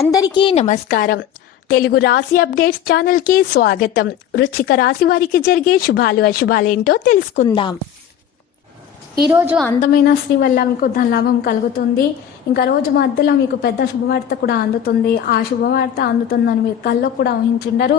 అందరికీ నమస్కారం. తెలుగు రాశి అప్డేట్స్ ఛానల్ కి స్వాగతం. వృశ్చిక రాశి వారికి జరిగే శుభాలు అశుభాలేంటో తెలుసుకుందాం. ఈరోజు అందమైన స్త్రీ వల్ల మీకు ధనలాభం కలుగుతుంది. ఇంకా రోజు మధ్యలో మీకు పెద్ద శుభవార్త కూడా అందుతుంది. ఆ శుభవార్త అందుతుందని మీరు కల్లో కూడా ఊహించుండరు.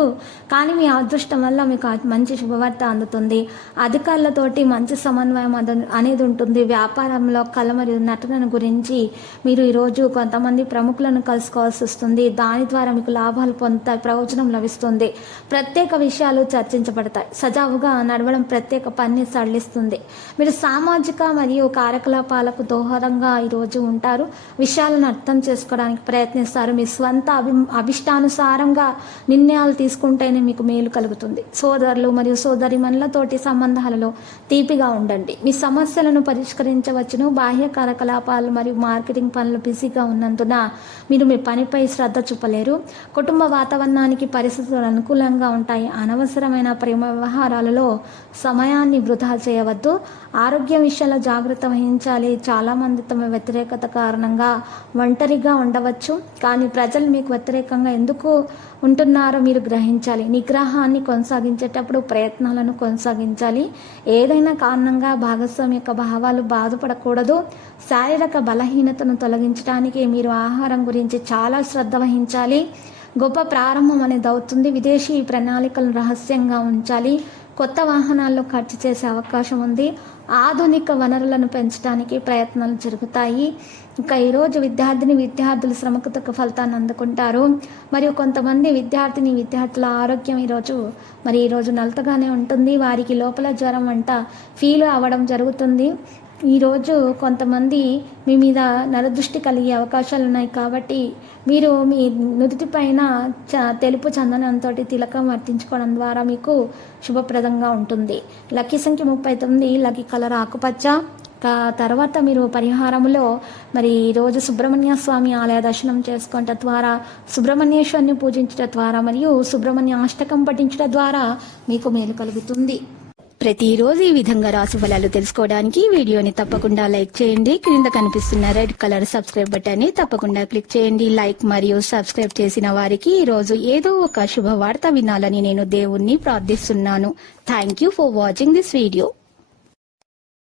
కానీ మీ అదృష్టం వల్ల మీకు మంచి శుభవార్త అందుతుంది. అధికారులతోటి మంచి సమన్వయం అనేది ఉంటుంది. వ్యాపారంలో కళ మరియు నటనను గురించి మీరు ఈరోజు కొంతమంది ప్రముఖులను కలుసుకోవాల్సి వస్తుంది. దాని ద్వారా మీకు లాభాలు పొందుతాయి, ప్రయోజనం లభిస్తుంది. ప్రత్యేక విషయాలు చర్చించబడతాయి. సజావుగా నడవడం ప్రత్యేక పని సడలిస్తుంది. మీరు సామాజిక మరియు కార్యకలాపాలకు దోహదంగా ఈరోజు ఉంటారు. విషయాలను అర్థం చేసుకోవడానికి ప్రయత్నిస్తారు. మీ స్వంత అభిష్టానుసారంగా నిర్ణయాలు తీసుకుంటేనే మీకు మేలు కలుగుతుంది. సోదరులు మరియు సోదరిమణులతోటి సంబంధాలలో తీపిగా ఉండండి. మీ సమస్యలను పరిష్కరించవచ్చును. బాహ్య కార్యకలాపాలు మరియు మార్కెటింగ్ పనులు బిజీగా ఉన్నందున మీరు మీ పనిపై శ్రద్ధ చూపలేరు. కుటుంబ వాతావరణానికి పరిస్థితులు అనుకూలంగా ఉంటాయి. అనవసరమైన ప్రేమ వ్యవహారాలలో సమయాన్ని వృధా చేయవద్దు. ఆరోగ్యం విషయంలో జాగ్రత్త వహించాలి. చాలామంది తమ వ్యతిరేకత కారణంగా ఒంటరిగా ఉండవచ్చు. కానీ ప్రజలు మీకు వ్యతిరేకంగా ఎందుకు ఉంటున్నారో మీరు గ్రహించాలి. నిగ్రహాన్ని కొనసాగించేటప్పుడు ప్రయత్నాలను కొనసాగించాలి. ఏదైనా కారణంగా భాగస్వామి యొక్క భావాలు బాధపడకూడదు. శారీరక బలహీనతను తొలగించడానికి మీరు ఆహారం గురించి చాలా శ్రద్ధ వహించాలి. గొప్ప ప్రారంభం అనేది అవుతుంది. విదేశీ ప్రణాళికలను రహస్యంగా ఉంచాలి. కొత్త వాహనాల్లో ఖర్చు చేసే అవకాశం ఉంది. ఆధునిక వనరులను పెంచడానికి ప్రయత్నాలు జరుగుతాయి. ఇంకా ఈరోజు విద్యార్థులు శ్రమకు తగ్గ ఫలితాన్ని అందుకుంటారు. మరియు కొంతమంది విద్యార్థుల ఆరోగ్యం ఈరోజు నలతగానే ఉంటుంది. వారికి లోపల జ్వరం వంట ఫీల్ అవ్వడం జరుగుతుంది. ఈరోజు కొంతమంది మీ మీద నరదృష్టి కలిగే అవకాశాలు ఉన్నాయి. కాబట్టి మీరు మీ నుదుటి పైన తెలుపు చందనంతో తిలకం వర్తించుకోవడం ద్వారా మీకు శుభప్రదంగా ఉంటుంది. లక్కీ సంఖ్య 39, లక్కీ కలర్ ఆకుపచ్చ. తర్వాత మీరు పరిహారములో ఈరోజు సుబ్రహ్మణ్య స్వామి ఆలయ దర్శనం చేసుకోవడం ద్వారా, సుబ్రహ్మణ్యేశ్వరుని పూజించడం ద్వారా మరియు సుబ్రహ్మణ్య అష్టకం పఠించడం ద్వారా మీకు మేలు కలుగుతుంది. ప్రతిరోజు ఈ విధంగా రాశి ఫలాలు తెలుసుకోవడానికి వీడియోని తప్పకుండా లైక్ చేయండి. క్రింద కనిపిస్తున్న రెడ్ కలర్ సబ్స్క్రైబ్ బటన్ ని తప్పకుండా క్లిక్ చేయండి. లైక్ మరియు సబ్స్క్రైబ్ చేసిన వారికి ఈ రోజు ఏదో ఒక శుభవార్త వినాలని నేను దేవుణ్ణి ప్రార్థిస్తున్నాను. Thank you for watching this video.